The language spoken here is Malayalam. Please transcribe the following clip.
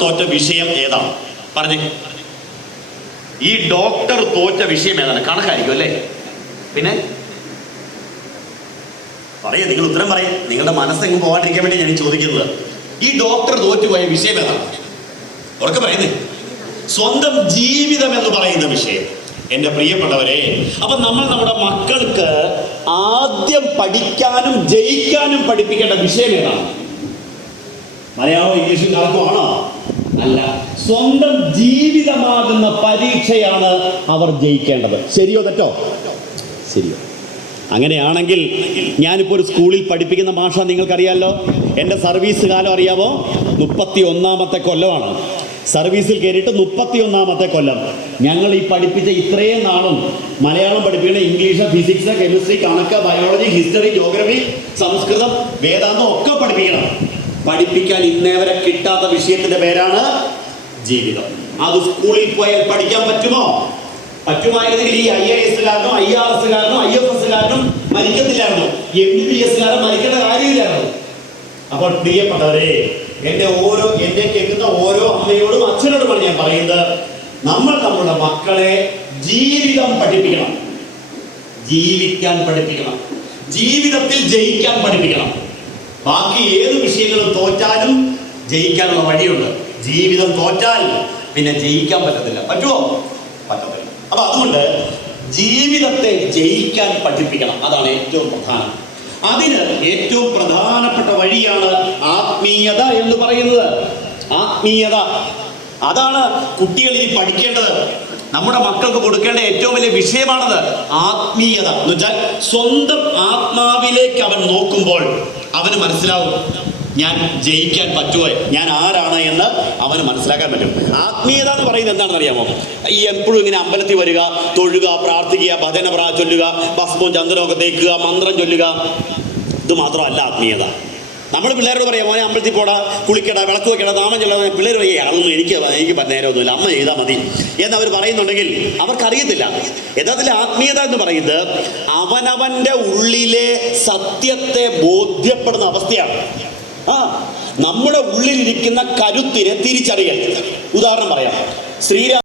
തോറ്റ വിഷയം ഏതാണ്? പറഞ്ഞേ. ഈ ഡോക്ടർ തോറ്റ വിഷയം ഏതാണ്? കണക്കായിരിക്കും അല്ലേ? പിന്നെ പറയാ, നിങ്ങൾ ഉത്തരം പറയാം. നിങ്ങളുടെ മനസ്സെങ്ങും പോകാണ്ടിരിക്കാൻ വേണ്ടി ഞാൻ ചോദിക്കുന്നത്. ഈ ഡോക്ടർ തോറ്റുപോയ വിഷയം ഏതാണ്? ഉറക്കെ പറയുന്നേ. സ്വന്തം ജീവിതം എന്ന് പറയുന്ന വിഷയം. എൻ്റെ പ്രിയപ്പെട്ടവരെ, അപ്പൊ നമ്മൾ നമ്മുടെ മക്കൾക്ക് ആദ്യം പഠിക്കാനും ജയിക്കാനും പഠിപ്പിക്കേണ്ട വിഷയം ഏതാണ്? മലയാളവും ഇംഗ്ലീഷും കണക്കുമാണോ? അല്ല, സ്വന്തം ജീവിതമാകുന്ന പരീക്ഷയാണ് അവർ ജയിക്കേണ്ടത്. ശരിയോ തെറ്റോ? ശരിയോ? അങ്ങനെയാണെങ്കിൽ ഞാനിപ്പോൾ ഒരു സ്കൂളിൽ പഠിപ്പിക്കുന്ന മാഷ നിങ്ങൾക്കറിയാമല്ലോ. എൻ്റെ സർവീസ് കാലം അറിയാമോ? 31ാമത്തെ കൊല്ലമാണ്. സർവീസിൽ കയറിയിട്ട് 31ാമത്തെ കൊല്ലം. ഞങ്ങൾ ഈ പഠിപ്പിച്ച ഇത്രയും നാളും മലയാളം പഠിപ്പിക്കുന്ന ഇംഗ്ലീഷ്, ഫിസിക്സ്, കെമിസ്ട്രി, കണക്ക്, ബയോളജി, ഹിസ്റ്ററി, ജോഗ്രഫി, സംസ്കൃതം, വേദാന്തം ഒക്കെ പഠിപ്പിക്കണം. പഠിപ്പിക്കാൻ ഇന്നേ വരെ കിട്ടാത്ത വിഷയത്തിന്റെ പേരാണ് ജീവിതം. അത് സ്കൂളിൽ പോയാൽ പഠിക്കാൻ പറ്റുമോ? പറ്റുമായിരുന്നെങ്കിൽ ഈ IAS-കാരനും IRS-കാരനും IFS-കാരനും മരിക്കത്തില്ലായിരുന്നു, MBBS-കാരൻ മരിക്കേണ്ട കാര്യമില്ലായിരുന്നു. അപ്പോൾ പ്രിയപ്പെട്ടവരെ, എന്നെ കേൾക്കുന്ന ഓരോ അമ്മയോടും അച്ഛനോടുമാണ് ഞാൻ പറയുന്നത്, നമ്മൾ നമ്മുടെ മക്കളെ ജീവിതം പഠിപ്പിക്കണം, ജീവിക്കാൻ പഠിപ്പിക്കണം, ജീവിതത്തിൽ ജയിക്കാൻ പഠിപ്പിക്കണം. ബാക്കി ഏത് വിഷയങ്ങളും തോറ്റാലും ജയിക്കാനുള്ള വഴിയുണ്ട്. ജീവിതം തോറ്റാൽ പിന്നെ ജയിക്കാൻ പറ്റത്തില്ല. പറ്റുമോ? പറ്റത്തില്ല. അപ്പൊ അതുകൊണ്ട് ജീവിതത്തെ ജയിക്കാൻ പഠിപ്പിക്കണം. അതാണ് ഏറ്റവും പ്രധാനം. അതിന് ഏറ്റവും പ്രധാനപ്പെട്ട വഴിയാണ് ആത്മീയത എന്ന് പറയുന്നത്. ആത്മീയത, അതാണ് കുട്ടികൾ ഇനി പഠിക്കേണ്ടത്. നമ്മുടെ മക്കൾക്ക് കൊടുക്കേണ്ട ഏറ്റവും വലിയ വിഷയമാണത്. ആത്മീയത എന്ന് വെച്ചാൽ സ്വന്തം ആത്മാവിലേക്ക് അവൻ നോക്കുമ്പോൾ അവന് മനസ്സിലാവും, ഞാൻ ജയിക്കാൻ പറ്റുമോ, ഞാൻ ആരാണ് എന്ന് അവന് മനസ്സിലാക്കാൻ പറ്റും. ആത്മീയത എന്ന് പറയുന്നത് എന്താണെന്ന് അറിയാമോ? ഈ എപ്പോഴും ഇങ്ങനെ അമ്പലത്തിൽ വരിക, തൊഴുക, പ്രാർത്ഥിക്കുക, ഭജന ചൊല്ലുക, ഭസ്മവും ചന്ദനമൊക്കെ തേക്കുക, മന്ത്രം ചൊല്ലുക, ഇത് മാത്രമല്ല ആത്മീയത. നമ്മൾ പിള്ളേരോട് പറയാം, മോനെ അമ്പലത്തിൽ പോടാ, കുളിക്കടാ, വിളക്ക് വെക്കടാ, നാമം ചൊല്ലാ. പിള്ളേർ പറയാ, അതൊന്നും എനിക്ക് നേരമൊന്നുമില്ല, അമ്മ ചെയ്താൽ മതി എന്നവർ പറയുന്നുണ്ടെങ്കിൽ അവർക്കറിയത്തില്ല. യഥാർത്ഥത്തിൽ ആത്മീയത എന്ന് പറയുന്നത് അവനവന്റെ ഉള്ളിലെ സത്യത്തെ ബോധ്യപ്പെടുന്ന അവസ്ഥയാണ്. നമ്മുടെ ഉള്ളിലിരിക്കുന്ന കരുത്തിനെ തിരിച്ചറിയൽ. ഉദാഹരണം പറയാം. ശ്രീരാം